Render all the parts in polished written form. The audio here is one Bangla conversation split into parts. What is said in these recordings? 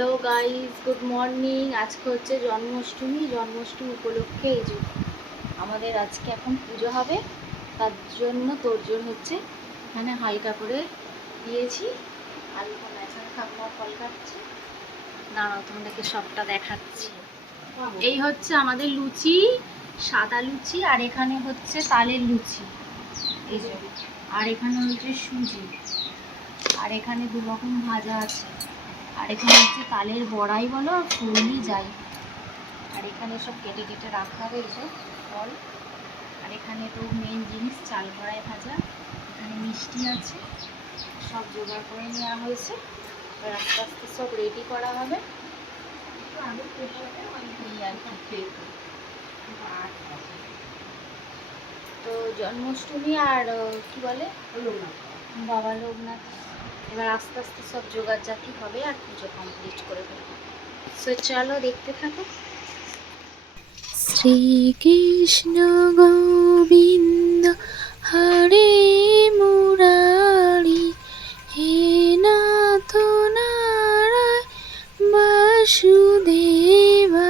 Hello guys, good morning. আজকে হচ্ছে জন্মাষ্টমী উপলক্ষে এই যে আমাদের আজকে এখন পুজো হবে, তার জন্য তোড়জোড় হচ্ছে। এখানে হালকা করে দিয়েছি, আর এখানে ঠাকুমা ফল কাটছে। দাঁড়াও, তোমাদেরকে সবটা দেখাচ্ছি। এই হচ্ছে আমাদের লুচি, সাদা লুচি, আর এখানে হচ্ছে তালের লুচি, এই যে। আর এখানে হচ্ছে সুজি, আর এখানে দু রকম ভাজা আছে। আর এখানে হচ্ছে তালের বড়াই বলো আর ফুলই যাই। আর এখানে সব কেটে কেটে রাখা হয়েছে ফল। আর এখানে তো মেন জিনিস চাল কড়াই ভাজা, এখানে মিষ্টি আছে, সব জোগাড় করে নেওয়া হয়েছে। আর আস্তে আস্তে সব রেডি করা হবে। তো জন্মাষ্টমী আর কি বলে বাবা লোকনাথ, এবার আস্তে আস্তে সব জোগাড় জাতি হবে আর পুজো কমপ্লিট করে ফেলবো। সো চলো দেখতে থাকো। শ্রীকৃষ্ণ গোবিন্দ হরে মুরারি, হে নাথ নারায়ণ বাসুদেবা।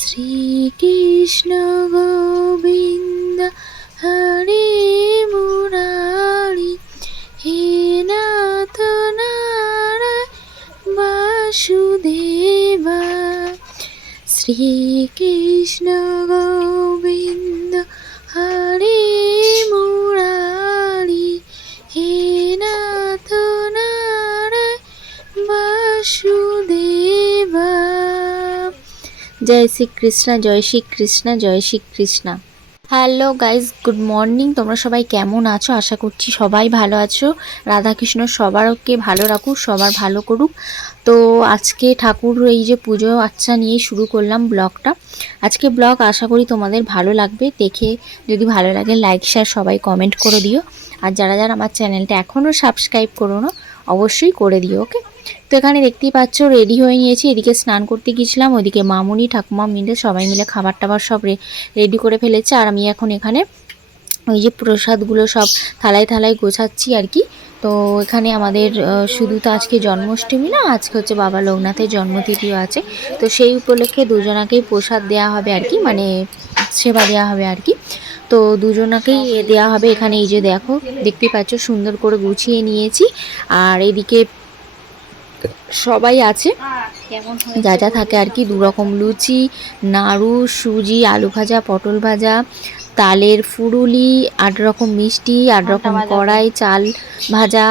শ্রীকৃষ্ণ গোবিন্দ হরে মুরারি, হে নাথ নারায়ণ বাসুদেবা। শ্রীকৃষ্ণ গোবিন্দ হরে মুরারি, হে নাথ নারায়ণ বাসুদেবা। জয় শ্রীকৃষ্ণ, জয় শ্রীকৃষ্ণ, জয় Srikrishna. Hello guys, good morning. তোমরা সবাই কেমন আছো? আশা করছি সবাই ভালো আছো। রাধাকৃষ্ণ সবারকে ভালো রাখুক, সবার ভালো করুক। তো আজকে ঠাকুর এই যে পুজো আচ্ছা নিয়ে শুরু করলাম ব্লগটা। আজকে ব্লগ আশা করি তোমাদের ভালো লাগবে। দেখে যদি ভালো লাগে লাইক শেয়ার সবাই কমেন্ট করে দিও। আর যারা যারা আমার চ্যানেলটা এখনও সাবস্ক্রাইব করো না, অবশ্যই করে দিও, ওকে। তো এখানে দেখতেই পাচ্ছ রেডি হয়ে নিয়েছি। এদিকে স্নান করতে গিয়েছিলাম, ওইদিকে মামুনি ঠাকুমা মিলে সবাই মিলে খাবার টাবার সব রেডি করে ফেলেছে। আর আমি এখন এখানে ওই যে প্রসাদগুলো সব থালায় থালায় গোছাচ্ছি আর কি। তো এখানে আমাদের শুধু তো আজকে জন্মাষ্টমী না, আজকে হচ্ছে বাবা লোকনাথের জন্মতিথিও আছে। তো সেই উপলক্ষে দুজনাকেই প্রসাদ দেওয়া হবে আর কি, মানে সেবা দেওয়া হবে আর কি। তো দুজনাকেই দেওয়া হবে। এখানে এই যে দেখো, দেখতেই পাচ্ছ সুন্দর করে গুছিয়ে নিয়েছি। আর এদিকে সবাই আছে, যা যা থাকে আর কি। 2 রকম লুচি, নাড়ু, সুজি, আলু ভাজা, পটল ভাজা, তালের ফুরুলি, 8 রকম মিষ্টি, 8 রকম কড়াই চাল ভাজা,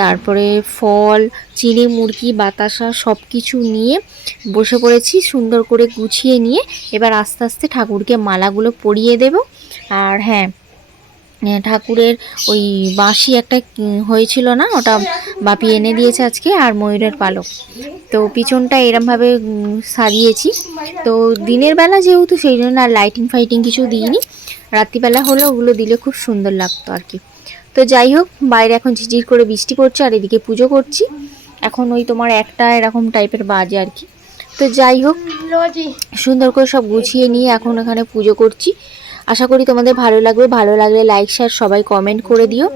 তারপরে ফল, চিনি, মুরগি, বাতাসা সব কিছু নিয়ে বসে পড়েছি সুন্দর করে গুছিয়ে নিয়ে। এবার আস্তে আস্তে ঠাকুরকে মালাগুলো পরিয়ে দেব। আর হ্যাঁ, ঠাকুরের ওই বাঁশি একটা হয়েছিল না, ওটা বাপি এনে দিয়েছে আজকে, আর ময়ূরের পালক। তো পিছনটা এরমভাবে সারিয়েছি। তো দিনের বেলা যেহেতু, সেই জন্য আর লাইটিং ফাইটিং কিছু দিইনি। রাত্রিবেলা হলে ওগুলো দিলে খুব সুন্দর লাগতো আর কি। তো যাই হোক, বাইরে এখন ঝিঝির করে বৃষ্টি পড়ছে, আর এদিকে পুজো করছি। এখন ওই তোমার একটা এরকম টাইপের বাজে আর কি। তো যাই হোক, সুন্দর করে সব গুছিয়ে নিয়ে এখন এখানে পুজো করছি। আশা করি তোমাদের ভালো লাগবে। ভালো লাগলে লাইক শেয়ার সবাই কমেন্ট করে দিও।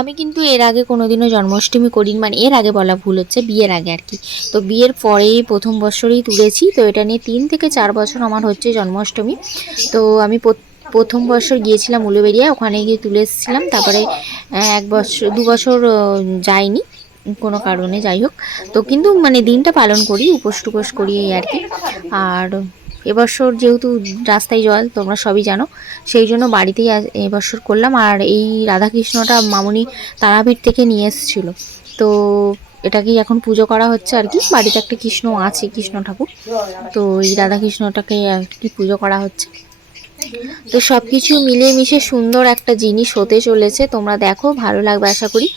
আমি কিন্তু এর আগে কোনোদিনও জন্মাষ্টমী করিনি, মানে এর আগে বলা ভুল হচ্ছে, বিয়ের আগে আর কি। তো বিয়ের পরেই প্রথম বছরই তুলেছি। তো এটা নিয়ে 3 থেকে 4 বছর আমার হচ্ছে জন্মাষ্টমী। তো আমি প্রথম বছর গিয়েছিলাম উলুবেড়িয়া, ওখানে গিয়ে তুলে এসেছিলাম। তারপরে 2 বছর যাইনি কোনো কারণে, যাই হোক। তো কিন্তু মানে দিনটা পালন করি, উপোস টুপোস করি এই আর কি। আর এবছর যেহেতু রাস্তায় জল তোমরা সবই জানো, সেই জন্য বাড়িতেই এবছর করলাম। আর এই রাধাকৃষ্ণটা মামুনি তারাপীঠ থেকে নিয়ে এসেছিলো। তো এটাকেই এখন পুজো করা হচ্ছে আর কি। বাড়িতে একটা কৃষ্ণ আছে, কৃষ্ণ ঠাকুর। তো এই রাধাকৃষ্ণটাকে আর কি পুজো করা হচ্ছে। তো সব কিছু মিলিয়ে মিশে সুন্দর একটা জিনিস হতে চলেছে, তোমরা দেখো, ভালো লাগবে আশা করি।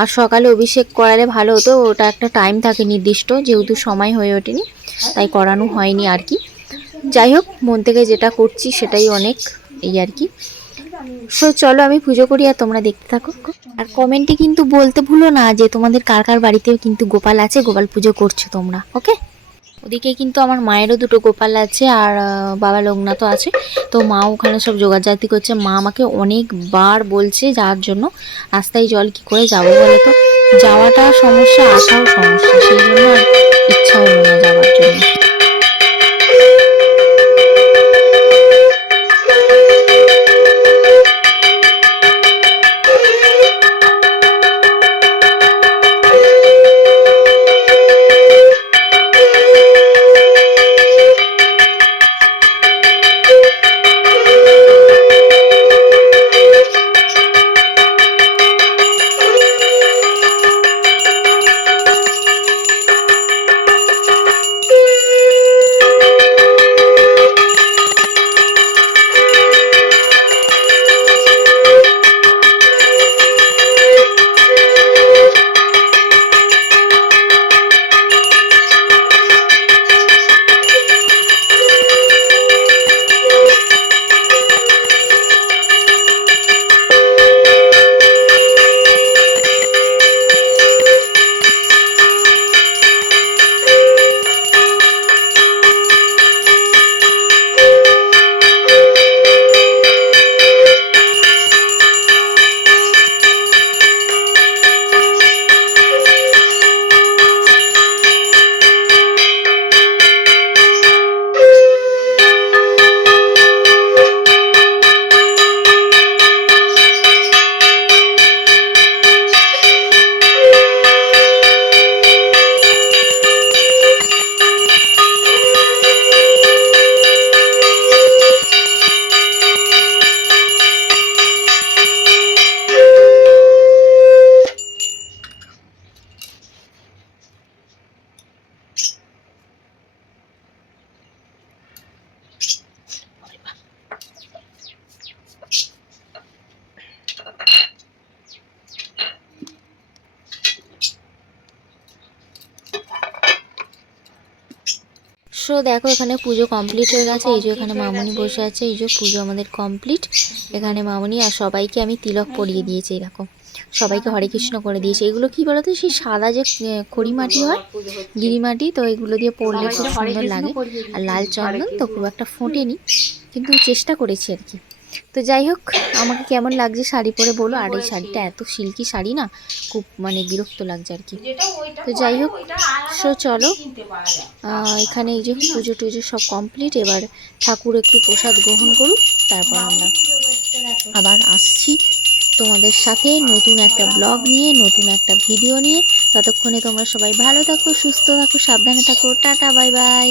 আর সকালে অভিষেক করালে ভালো হতো, ওটা একটা টাইম থাকে নির্দিষ্ট, যেহেতু সময় হয়ে ওঠেনি তাই করানো হয়নি আর কি। যাই হোক, মন থেকে যেটা করছি সেটাই অনেক, এই আর কি। সো চলো আমি পুজো করি আর তোমরা দেখতে থাকো। আর কমেন্টে কিন্তু বলতে ভুলো না যে তোমাদের কার কার বাড়িতেও কিন্তু গোপাল আছে, গোপাল পুজো করছো তোমরা, ওকে। ওদিকে কিন্তু আমার মায়েরও 2টো গোপাল আছে, আর বাবা লোকনাথও আছে। তো মা ওখানে সব জোগাড়জাতি করছে। মা আমাকে অনেকবার বলছে যাওয়ার জন্য, রাস্তায় জল কি করে যাবো বলো তো। যাওয়াটা সমস্যা, আসাও সমস্যা, সেই জন্য আর ইচ্ছা হলো না যাওয়ার জন্য। সো দেখো এখানে পুজো কমপ্লিট হয়ে গেছে। এই যে এখানে মামনি বসে আছে, এই যে পুজো আমাদের কমপ্লিট। এখানে মামনি আর সবাইকে আমি তিলক পরিয়ে দিয়েছি, এরকম সবাইকে হরে কৃষ্ণ করে দিয়েছি। এগুলো কি বলতো, সেই সাদা যে খড়ি মাটি হয়, গিরি মাটি, তো এগুলো দিয়ে পরলে খুব সুন্দর লাগে। আর লাল চন্দন তো খুব একটা ফোটেনি, কিন্তু চেষ্টা করেছি আর কি। তো যাই হোক, আমাকে কেমন লাগছে শাড়ি পরে বলো। আর এই শাড়িটা এত সিল্কি শাড়ি না, খুব মানে বিরক্ত লাগছে আর কি। তো যাই হোক, সো চলো, এখানে এই যে পুজো টুজো সব কমপ্লিট। এবার ঠাকুর একটু প্রসাদ গ্রহণ করুক, তারপর আমরা আবার আসছি তোমাদের সাথে নতুন একটা ব্লগ নিয়ে, নতুন একটা ভিডিও নিয়ে। ততক্ষণে তোমরা সবাই ভালো থাকো, সুস্থ থাকো, সাবধানে থাকো। Tata, bye bye.